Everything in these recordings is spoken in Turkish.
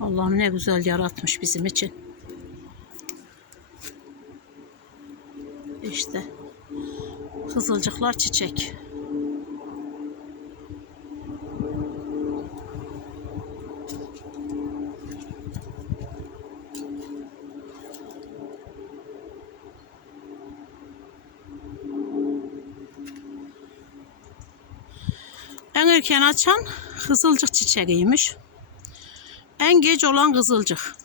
Allah'ım ne güzel yaratmış bizim için. İşte kızılcıklar çiçek. En erken açan kızılcık çiçeğiymiş. En geç olan kızılcık.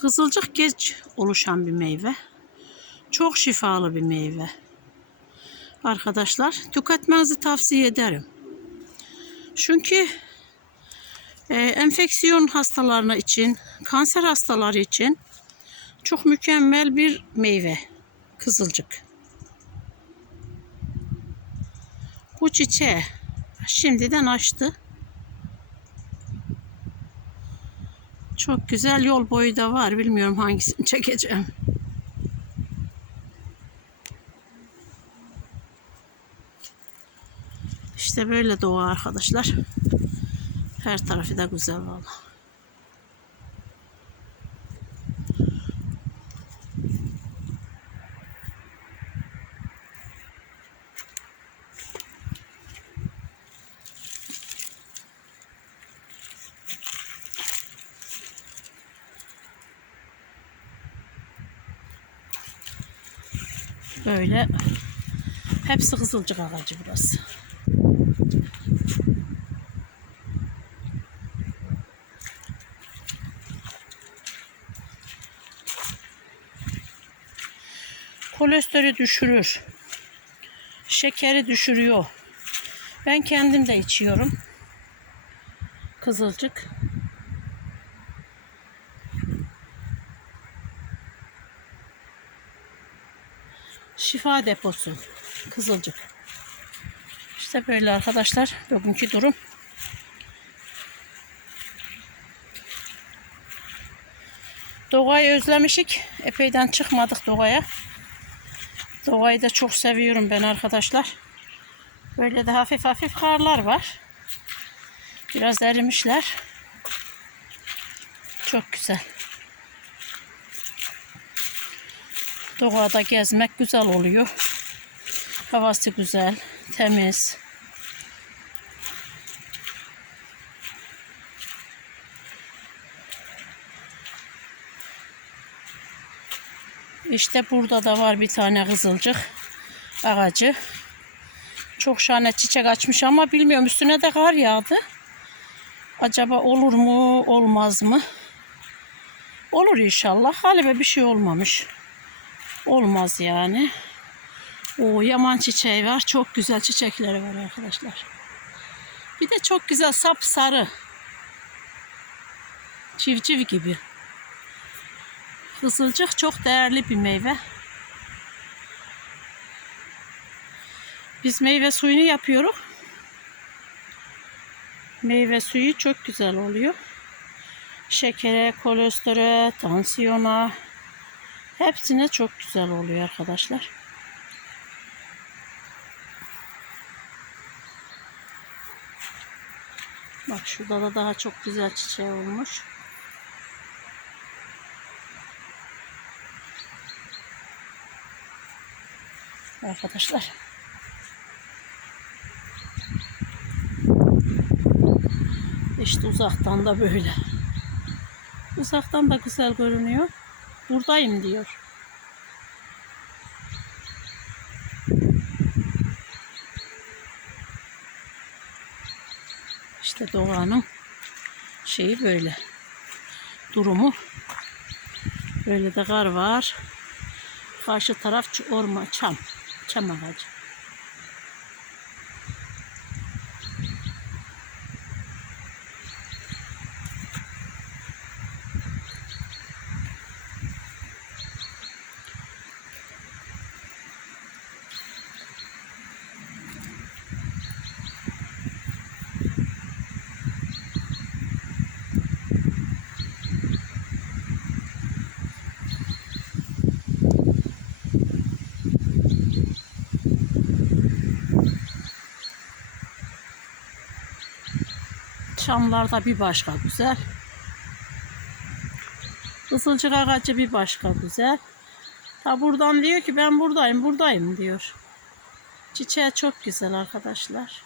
Kızılcık geç oluşan bir meyve. Çok şifalı bir meyve. Arkadaşlar tüketmenizi tavsiye ederim. Çünkü e, enfeksiyon hastalarına için, kanser hastaları için çok mükemmel bir meyve. Kızılcık. Bu çiçeği şimdiden açtı. Çok güzel yol boyu da var. Bilmiyorum hangisini çekeceğim. İşte böyle doğa arkadaşlar. Her tarafı da güzel valla. Böyle hepsi kızılcık ağacı burası. Kolesterolü düşürür. Şekeri düşürüyor. Ben kendim de içiyorum. Kızılcık. Şifa deposu. Kızılcık. İşte böyle arkadaşlar bugünkü durum. Doğayı özlemişik. Epeyden çıkmadık doğaya. Doğayı da çok seviyorum ben arkadaşlar. Böyle de hafif hafif karlar var. Biraz erimişler. Çok güzel. Doğada gezmek güzel oluyor. Havası güzel, temiz. İşte burada da var bir tane kızılcık ağacı. Çok şahane çiçek açmış ama bilmiyorum üstüne de kar yağdı. Acaba olur mu olmaz mı? Olur inşallah. Halime bir şey olmamış. Olmaz yani. O yaman çiçeği var. Çok güzel çiçekleri var arkadaşlar. Bir de çok güzel sap sarı. Civciv gibi. Kızılcık çok değerli bir meyve. Biz meyve suyunu yapıyoruz. Meyve suyu çok güzel oluyor. Şekere, kolesterole, tansiyona hepsine çok güzel oluyor arkadaşlar. Bak şurada da daha çok güzel çiçeği olmuş. Arkadaşlar. İşte uzaktan da böyle. Uzaktan da güzel görünüyor. Buradayım diyor. İşte doğanın şeyi böyle. Durumu. Böyle de kar var. Karşı taraf orman, çam. Çam ağacı. akşamlarda bir başka güzel. Kızılcık ağacı bir başka güzel. Ta buradan diyor ki ben buradayım buradayım diyor. Çiçeği çok güzel arkadaşlar.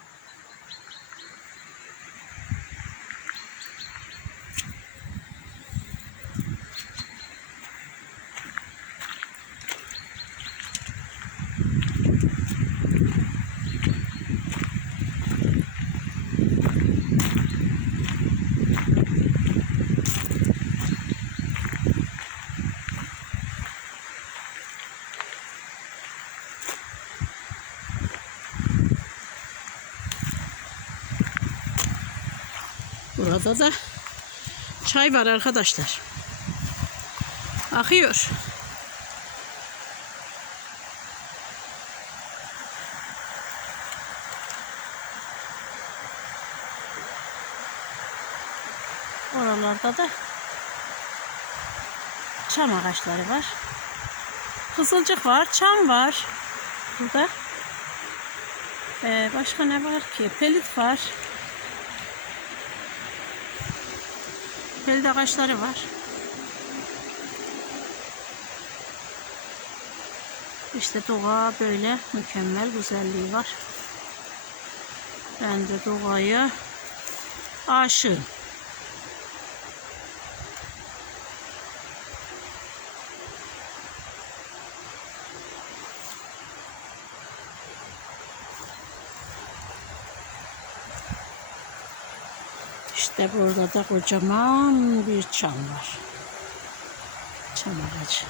Burada da çay var arkadaşlar. Akıyor. Oralarda da çam ağaçları var. Kızılcık var, çam var. Burada. Ee, başka ne var ki? Pelit var. Pelit ağaçları var. İşte doğa böyle mükemmel güzelliği var. Ben de doğaya aşığım. İşte burada da kocaman bir çam var. Çam ağacı.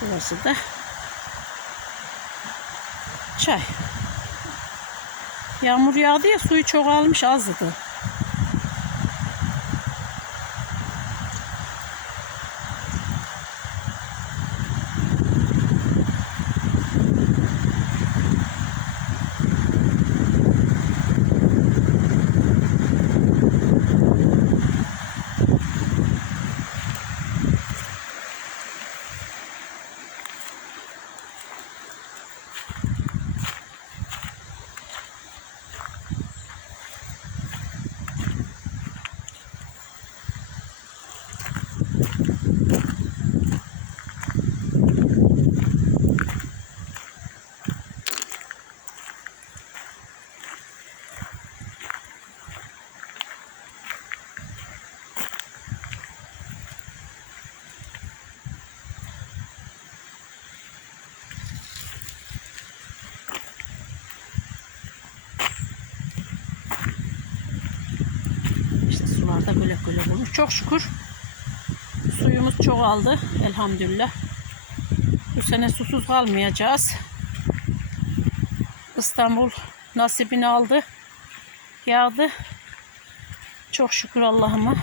Burası da çay. Yağmur yağdı ya suyu çok almış azdı. Sularda böyle böyle olmuş. Çok şükür suyumuz çoğaldı elhamdülillah. Bu sene susuz kalmayacağız. İstanbul nasibini aldı. Yağdı. Çok şükür Allah'ıma.